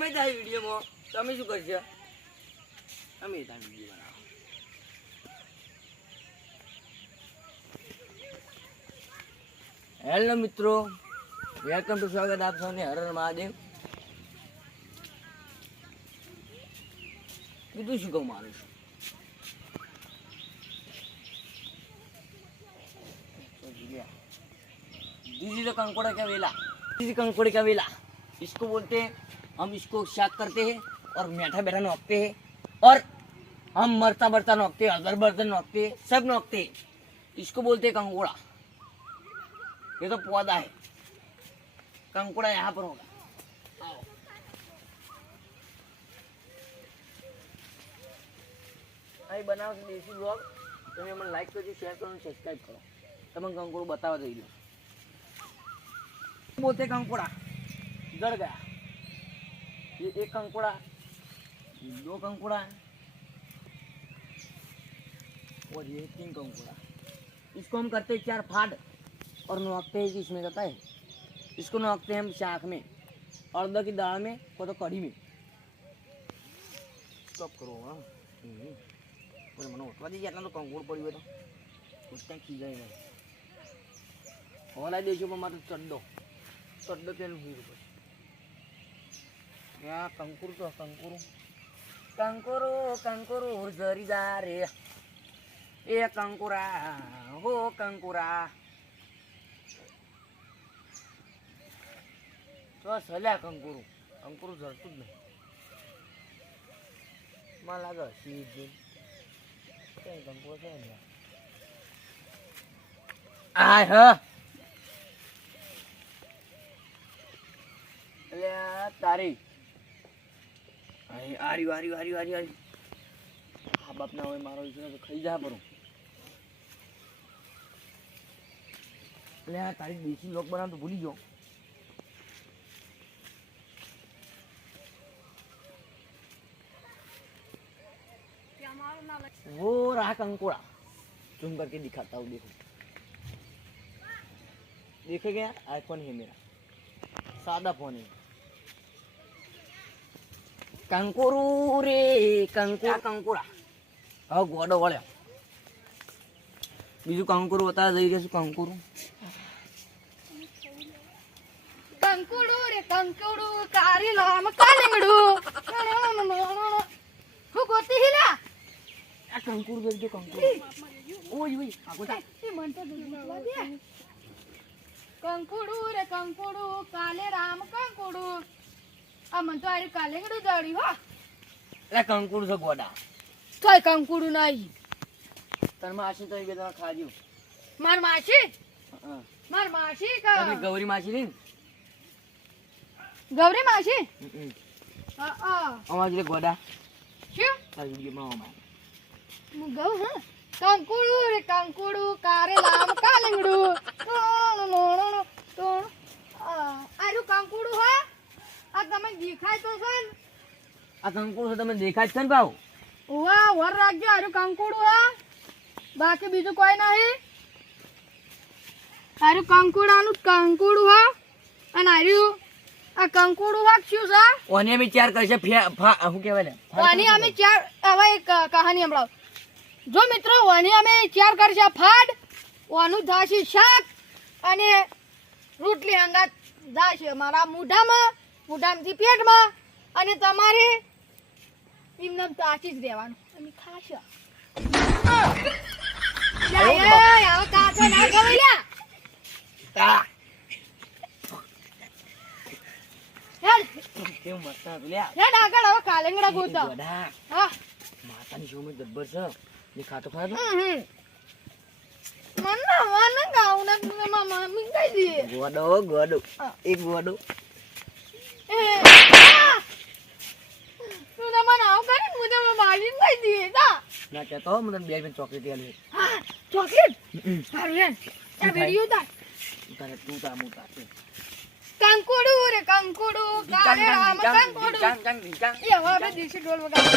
અમે થાય વિડીયોમાં તમે શું કરશો? અમે ત્યાં વિડીયો બનાવો. હેલો મિત્રો, વેલકમ ટુ સ્વાગત આપ સૌને હર હર મહાદેવ. કીધું શું કહું મારું છું. दीदी तो कंकोड़ा का वेला, दीदी कंकोड़े का वेला इसको बोलते हैं. हम इसको शाक करते हैं और मीठा बैठा नोकते हैं और हम मरता बरता नोकते हैं, अगर बर्तन नोकते हैं, सब नोकते हैं. इसको बोलते हैं कंकोड़ा. ये तो पौधा है. कंकोड़ा यहाँ पर होगा. आओ. અહીં બનાવો દેશી બ્લોગ. તમે મને લાઈક કરજો, શેર કરો, સબસ્ક્રાઈબ કરો. તમને કંકોડું બતાવવા દઈ દો. बोलते कंकोड़ा जड़ गया. ये एक कंकोड़ा, दो कंकोड़ा और ये 3 कंकोड़ा. इसको हम करते हैं 4 फाड़ और नोकते हैं. इसमें रहता है, इसको नोकते हैं हम शाख में, अड़द की दाल में, को तो कढ़ी में. स्टॉप करो. हाँ मैंने उठवा दीजिए. इतना तो कंकोड़ पड़ी हुई तो उस टाइम खी जाएगा. और देशों पर मात्र चड्डो चड्डो तेल यहाँ कंकुर तो कंकुर कंकुरु कंकुरु जरी जा रे ए कंकुरा हो कंकुरा तो सल्या कंकुरु कंकुरु जरतु ज नहीं. मला लागे सीधी कंकुर છે ને આ હ તારી આરી વારી વારી વારી વારી આ બાપના હોય મારો ઈશ્વર તો ખાઈ જા પરું. એટલે આ તારી દેશી લોક બનાવ તો ભૂલી ગયો. वो रहा कंकोड़ा. जूम करके दिखाता हूँ. देखो देखेगा, आईफोन है मेरा, सादा फोन है. कंकोरू रे कंकोड़ा कंकोड़ा हाँ गोडो वळे बीजू कंकोरू बता दई के कंकोरू कंकुड़ू रे कंकुड़ू कारी नाम कालिंगड़ू हु गोती हिला आ कंकोरू दे कंकोरू ओय ओय आगो ता ई मन तो दुनिया दिया. कंकुड़ू रे कंकुड़ू काले राम कंकुड़ू आ मन तो आरी कालिंगड़ू दड़ी हो. ए कंकोरू से गोडा तोय कंकुड़ू नहीं. तन मासी तो बे तना खाजू मार मासी हां मार मासी का अपनी गौरी मासी नी गौरी मासी हां आवाज ले गोडा क्यों आ वीडियो में आमा मु गौ हां कंकुड़ू रे कंकुड़ू कारे राम कालिंगड़ू तो आरू कंकुड़ू है आ તમે દેખાય તો સન आ कंकोरू से તમે દેખાય છે ને ભાવ. ઓવા વર રાખજો. આરું કંકુડું હા, બાકી બીજું કોઈ નહીં. આરું કંકુડાનું કંકુડું હા અને આરું આ કંકુડું હા શું છે ઓને મે ચાર કરશે હું કહેવાય લે ઓની અમે ચાર. હવે એક કહાની સંભળાવ. જો મિત્રો ઓની અમે ચાર કરશે ફાડ, ઓનું થાશે શાક અને રોટલી હંગાત જાશે મારા મોઢામાં, મોઢામાંથી પેટમાં અને તમારે એમને તાચી જ રહેવાનું. અમે ખાશો આવો કાચો ના ગવલ્યા તા હેડ કેમ મસ્ત લ્યા હેડ આગળ. હવે કાલેંગડા ગોતો. ગોડા હા માતાની શો મે ગબ્બર છે ને ખાતો ખાતો મને ગાઉં ને મામા મી કઈ દે ગોડો ગોડો એક ગોડો તું તો મને આવ કરી હું તો મારી કઈ દે તા ના કહેતો મને બે ચોકલેટ આલી. હા ચોકલેટ સારું રે આ વિડિયો તા તારે તું તા મોટા છે કંકુડુ રે કંકુડુ કારે રામ કંકુડુ ચાંગ ચાંગ ચાંગ એ હવે આપણે દેશી ઢોલ વગાડો.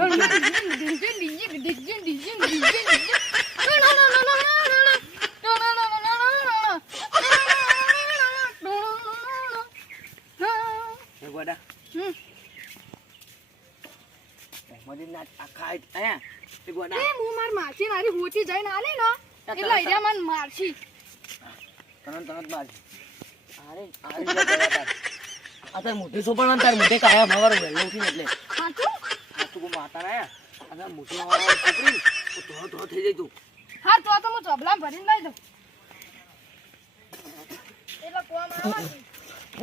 એ ગોડા મને ના આખા આયા એ ગોડા હું માર માસી નારી હોચી જઈને આલે ને એટલે આઈડિયા મને મારશી તરત માર અરે તાર મોઢે સોપડવાનું તાર મોઢે કાયા માર વેલો ઉઠીને એટલે સાચું તું માતા ના આ મોઢે વાળા છોકરી તો થઈ જાય તું હા તો હું ચોબલા ભરીને લઈ દઉં એટલે કોમ આવવાની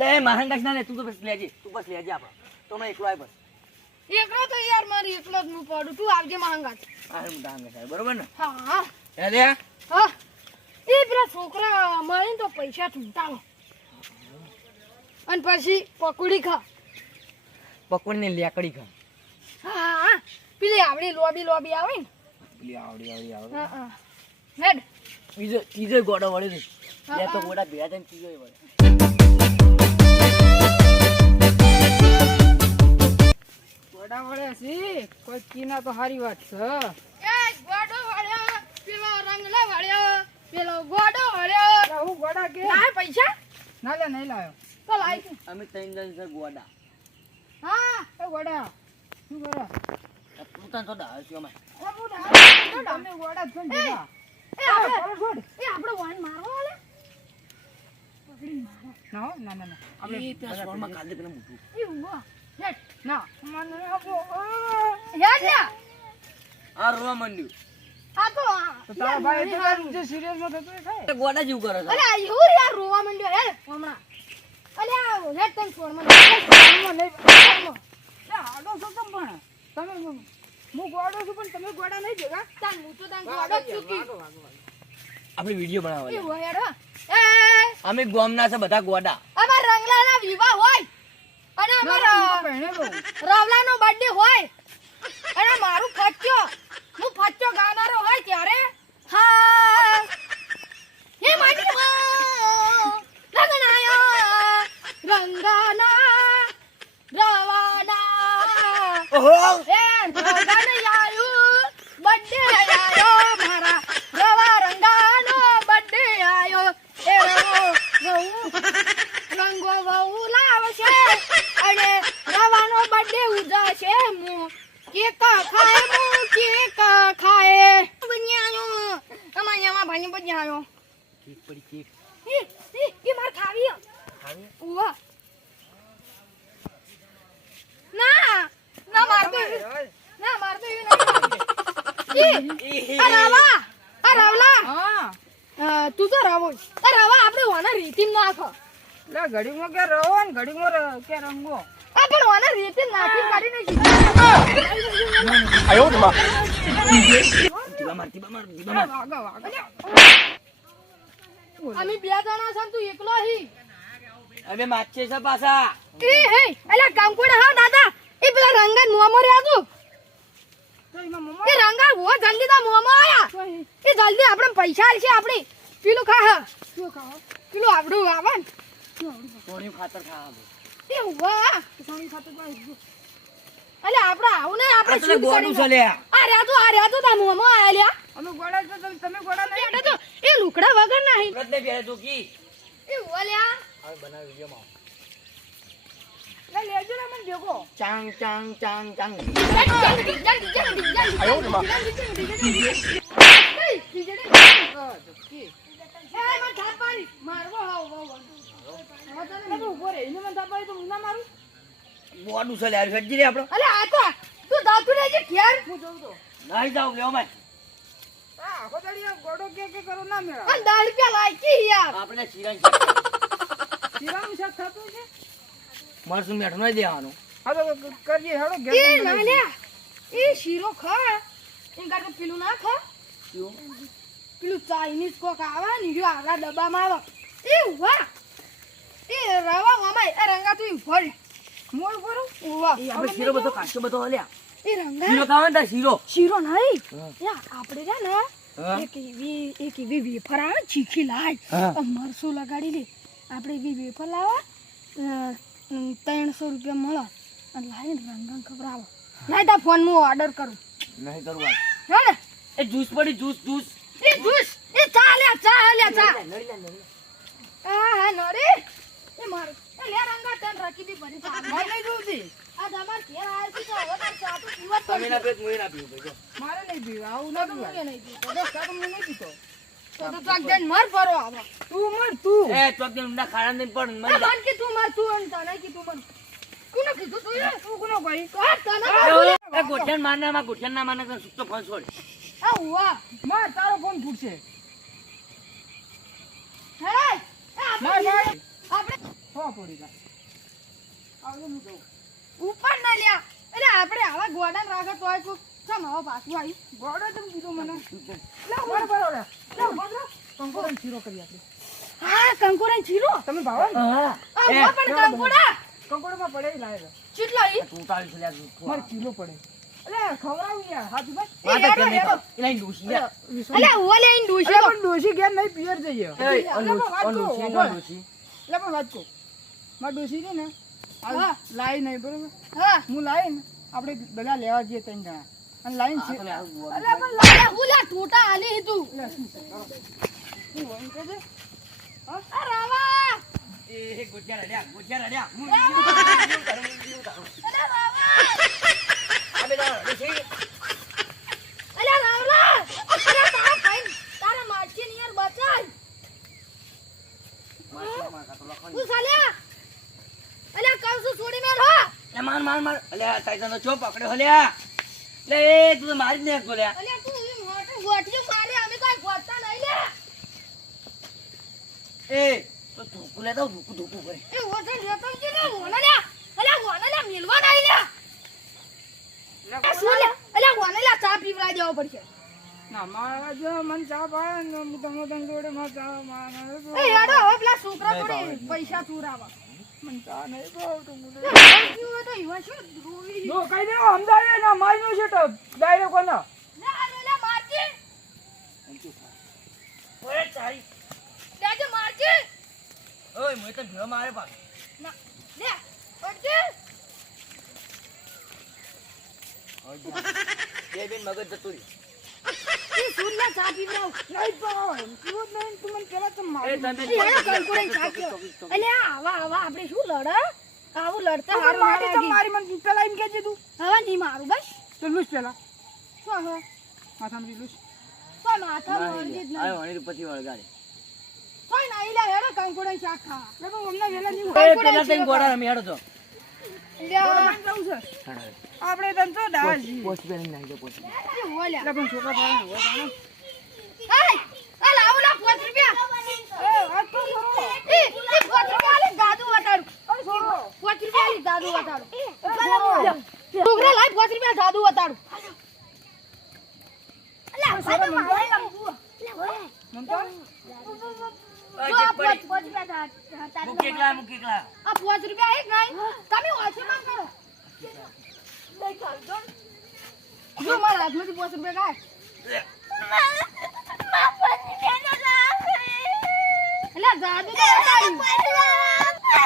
લે મહાંગાસ ના લે તું તો બસ લેજે આપણે તો મેં એકલો આય બસ એકલો તો યાર મારી એકલો જ હું પડું તું આવજે માંગાત આ હું ડાંગે સાહેબ બરોબર ને હા હા એ લે હા એ પેલા છોકરા મળે તો પૈસા ઠૂંટાવો અને પછી પકોડી ખા પકોડીને લેકડી ખા હા હા પેલી આવડી લોબી આવે ને પેલી આવડી આવે હા હા હેડ ત્રીજો ગોડો વળે છે બે તો ગોડા ભેગા થઈને ત્રીજો વળે ગોડા વળે છે કોઈ કીના તો સારી વાત છે એ ગોડો વળ્યો પેલો રંગલા વળ્યો પેલો ગોડો વળ્યો હું ગોડા કે લાય પૈસા ના લે નહીં લાવ્યો તો લાય તું. અમે ત્રણ જણ છે ગોડા હા એ ગોડા શું કરો પોતાને તો ડાળ છે અમે તમે ગોડા જ છો ને ભેગા. એ આપણે છોડ. વાન મારવા વાળા પકડી મારો ના હો, ના ના ના આપણે પેલા સોળમાં કાઢી દે પેલા મોટું એ ઉભો હેડ ના મને આપો હેડ લ્યા આ રોવા માંડ્યું આ તો તો તારા ભાઈ તો તારું જે સિરિયસ માં થતું એ ખાય એ ગોડા જેવું કરે છે અરે આ એવું યાર રોવા માંડ્યો હેડ હમણાં અલે આ હેડ તને છોડમાં એ આડો છો તમ પણ તમે હું ગોડો છું પણ તમે ગોડા નહીં ભેગા તાન હું તો તાન ગોડો ચૂકી આપણે વિડીયો બનાવવા એ હોય હેડ એ અમે ગોમના છે બધા ગોડા અમાર રંગલાના વિવાહ હોય અને અમાર પહેણે બહુ રાવલાનો બર્થડે હોય અને મારું હું ફચ્ચો ગાનારો હોય ત્યારે હા હે માટી રંગનાયા રંગાના રવાના ઓહો એ રંગાને આયો બર્થડે આયો મારા રવા રંગાનો બર્થડે આયો એ રંગો વહુ લાવશે અને રવાનો બર્થડે ઉજાશે હું કેક ખાય બન્યાનો અમાયામાં ભાઈ બન્યાનો કેક પડી કેક એ માર ખાવી ખાવી ઉવા ના ના મારતો એવું નહીં આ રાવલા હા તું તો રાવો આ રાવા આપણે ઓના રીતિમ નાખ લે ઘડીમાં કે રહો ને ઘડીમાં કે રંગો આ પણ ઓના રીતિમ નાખી કાઢીને દીવા માર વાગા અમે બે જણા છે તું એકલો હી અમે માચે છે પાછા એ હે અલા કાંકોડા હા દાદા એ પેલા રંગન મોમો રે આજો તો એમાં મમ્મા એ રંગા વો જલ્દી તા મોમો આયા એ જલ્દી આપણે પૈસા આલશે આપણે પેલું ખા શું ખાઓ પેલું આવડું આવે ને સોની ખાતર ખાવા એ વાહ સોની સાથે તો અલે આપણે આવું ને આપણે આ તો ગોડું છે લે આ રહ્યા તો તા મોમો આયા લ્યા અમે ગોડા છો તમે ગોડા નહીં બેટા તો એ લુકડા વગર નહીં વ્રત ને પહેરે તો કી એ ઓલ્યા હવે બનાવ વિડિયો માં લે લેજો ને મને ભેગો ચાંગ ચાંગ ચાંગ ચાંગ તમે ઉભો રે એને મને તાપાય તો હું ના મારું ગોડું છે લે આ સજી રે આપણો હું જોઉં તો નહીં જાવ લેવા માં હા આખો દાડી ગોડો કે કરો ના મેળા આપણે શીરા શીરાનું શાક થતું છે મરસું મેઠું નહીં દેવાનું હા તો કરજે હેડો શીરો ખા એ કાઢે પેલું ના ખા પેલું ચાઇનીઝ કોક આવે ને જો આગા ડબ્બામાં આવે એ વાહ એ રવા મામા એ રંગા તું ભર મોર ભરો વાહ આપણે શીરો બધો કાચો બધો હલ્યા એ રંગા શીરો ખાવા ને શીરો શીરો નહીં હા. યા આપણે છે ને હા. એક એવી વેફર આવે ચીખી લાય હા. મરસું લગાડી લે આપણે એવી વેફર લાવવા 300 રૂપિયા મળે અને લાવીને રંગા ખવડાવો નહીં તો ફોન હું ઓર્ડર કરું નહીં કરું વાત. હે ને એ જ્યુસ પડી જ્યુસ એ જ્યુસ એ ચા લે ચા હા નોરી એ માર એ લે રંગા તન રાખી દી ભરી ચા મારે નહીં જોતી. આ તમાર ઘેર આયા છે તો હવે તાર ચા તો પીવા જ તમે ના પડશે. પીવો હું ના પીવું ભાઈ. મારે નહીં પીવું. આવું ના મને પીવાય. નહીં પીતો. તો ચા તો હું નહીં પીતો. તો ચાક દેન મર ફરો આવા તું મર તું. એ ચોક દે ઊંડા ખાડા દઈને પણ એ મરી જા. મન કે તું મર તું અને તને કે તું મર કોને કીધું તું એ તું કોનો ભાઈ? આ તને એ ગોઠિયાન મારને માં ગોઠિયાન ના મારને તો સુખતો ફોન છોડ. આ હુઆ માર તારો ફોન ફૂટશે. હે માર માર. આપણે હો પડી જા. આવજો હું જઉં. ઉપર ના લ્યા એટલે આપણે આવા ગોડાન રાખે તોય કોક સમ આવો પાછું આવી ગોળો તમે કીધું મને. લે બરાબર લે. લે બરાબર. કંકોડો શીરો કરી આપણે. હા કંકોડા છીરો તમે ભાવો ને? હા. આ હુઆ પણ કંકોડા કંકોડોમાં પડે ઈ લાવે. કેટલા ઈ તું તાળી છે લ્યા તું. મારે કિલો પડે. અલે ખવડાવું યાર. હાથ બસ. વાત જ કેમ નહીં કર. એલા ઈ ડૂસી જા. અલે હુઆ લે ઈન અલે ડોશી પણ ડોશી ઘેર નહીં પિયર જઈએ. એ ડૂસી એટલે પણ વાત કહું. માર ડોશી છે ને હા. લાઈ નહીં બરોબર. હા હું લાઈ ને આપણે બધા લેવા જઈએ ત્રણ જણા અને લાઈન છે. અલે પણ અલે હુલા ટોટા આલી તું લે શું છે? શું હોય એમ કહેજે. આ રાવા એ ગોઠિયા રડ્યા. અલે રાવા આ બેટા ડૂસી. અલે રાવલા અરે તારા ભાઈ તારા માછી ની યાર બચાય તું સાલ્યા અલે કાવસુ છોડી મેલ હો એ માર. અલ્યા તાઈ તને ચો પકડ્યો હલ્યા. લે એ તું તો મારી જ નાખતો લ્યા. અલે તું ઈ મોટો ગોઠિયો મારે અમે કોઈ ગોઠતા નહીં લે એ તો ધોકું લેતા આવ, ધોકું કરે. એ ઓઠે લેતો જ ને ઓને લે અલે ઓને લે મિલવા નહીં લે એ શું લે અલે ઓને લે ચા પીવડા દેવો પડશે ના મારા જો મન ચા પાડે ને હું તમે જોડે માં ચા મારે એ યાડો હવે પેલા છોકરા જોડે પૈસા ચોરાવા મન ચા નહીં ભાવતું મને. એ હોય તો ઈવા શું રોવી જો કઈ દેવો અમદાવાદ ના મારી નો છે તો ડાયરેક્ટ કોનો લે અલે મારજી ઓય ચારી. લેજે મારજી ઓય મોય તો ભેળો મારે પાછો. ના લે ઓડજી બે બેન મગજ જતું રહ્યું. એ સુનલા ચા પીવડાવ નહીં પાવ તું નહીં તું મને પેલા તો એ મારી તમે એ યાર કંકોડા ચા પીવો અલે આવા આપણે શું લડ આવું લડતા તું હારું મારી તો ના મારી મને પેલા એમ કહેજે તું હવે નહીં મારું બસ તો લૂસ પેલા શું હવે માથામાં લૂસ. કોઈ માથા મોરજી જ નહીં આયો વણી પછી વળગાડે. કોઈ નહીં લે હેડો કંકોડા ચા ખા લે પણ અમને વેલા નહીં એ પેલા તઈ ગોળા રમી હેડો તો. લે જવું છે આપણે તને તો દાળ પોસ્ટ પેલી નાખી દે પોસ્ટ. ઓલ્યા એટલે પણ છોકરા પાડે હોય પાડે. એ આ લાવો ના 5 રૂપિયા એ વાત તો કરો. એ 5 રૂપિયા લે દાદુ વટાડું અરે છોકરો 5 રૂપિયા લે દાદુ વટાડું છોકરા લાય 5 રૂપિયા દાદુ વટાડું અલ્યા ભાઈ તો મારે લંબુ મન તો મુકેકલા આ 5 રૂપિયા એક નહીં તમે ઓછી માં કરો જો મારા હાથમાંથી 5 રૂપિયા કાઢ અલ્યા દાદુ તો વટાડું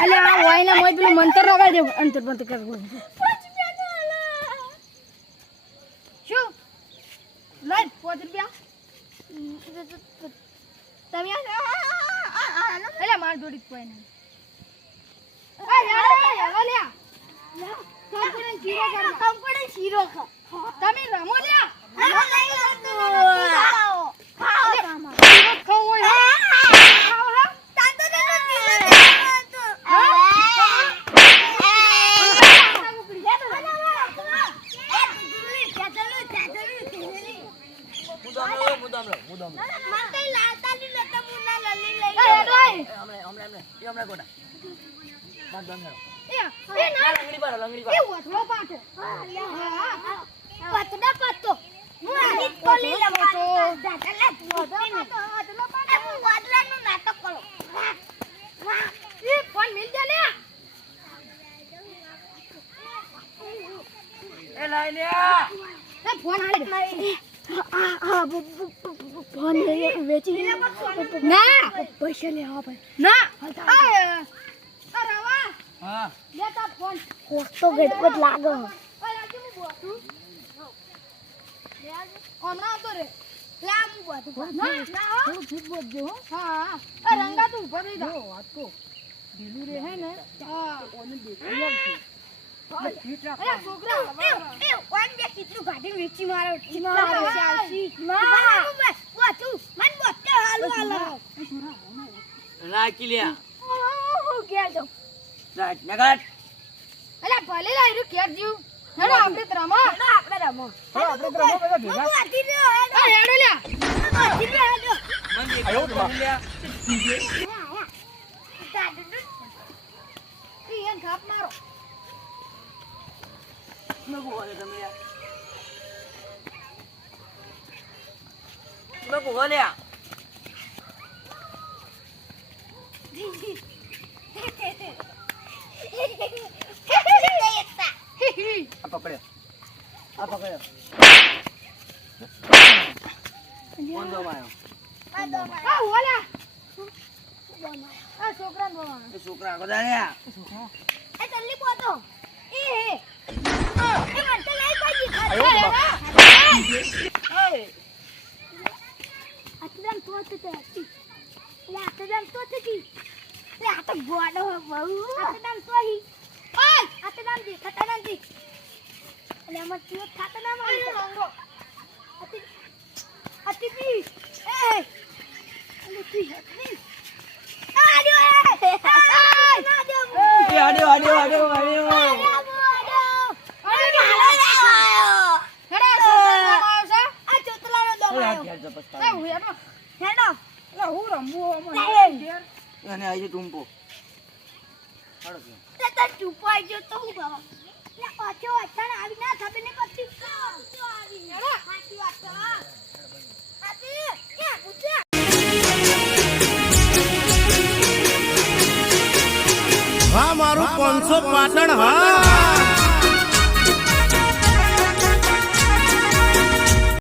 અલ્યા આ વાયના મોય પેલું મંતર લગાડી દે અંતર બંધ કર શું લાય 5 રૂપિયા તમે અલ્યા માર જોડી કોઈ નહીં શીરો તમે રમો લ્યા મુદામલો. હમણાં ગોડા. માર દમ હેડો. લંગડી પાડો. એ લાઈ લ્યા. ફોન વેચી ના પૈસા લેવા ભાઈ ના રવા હા. લેતા ફોન તો ગડબડ લાગે હમણાં આવતો રે થોડું ઠીક બોલજો હો. હા આ રંગા તું ઉભો રહી જા જો વાત તો ઢીલું રહે ને હા તો ઓને દેખાઈ આવશે. એટલે ફીટ અરે રાખવાનું. છોકરા રાખી લ્યા રાખ નગર અલા ભલે લાયરું કેર જીવ હેડો આપણે તો રમો હવે આપણે તો રમો બધા ભેગા. આ હેડો લ્યા મને એક કરું લ્યા ઈ એન થાપ મારો મેં બોલે તમે યાર મેં બોલ્યા આ પકડ્યો આ પકડ્યો કોણ દો માયો આ ઓલા આ છોકરાને બોલાવો એ છોકરા આગળ લ્યા એ જલ્દી પોતો એ મને તો લઈ પાજી આટલામ તો હતી લે આટલામ તો હતી લે આ તો ગોડો બહુ આટલામ તો હી ઓય આટલામ દી ખતરામ દી લે મત તીઓ ખાતા ના મને રંગો અતિ અતિ બી એ અલે તી હતી આડ્યો ના દે એ આડ્યો આડ્યો આડ્યો આડ્યો એટલે હું રમવું આમાં ઘેર. અને આજે ટૂંપો હાડો કે હા મારું 500 પાટણ હા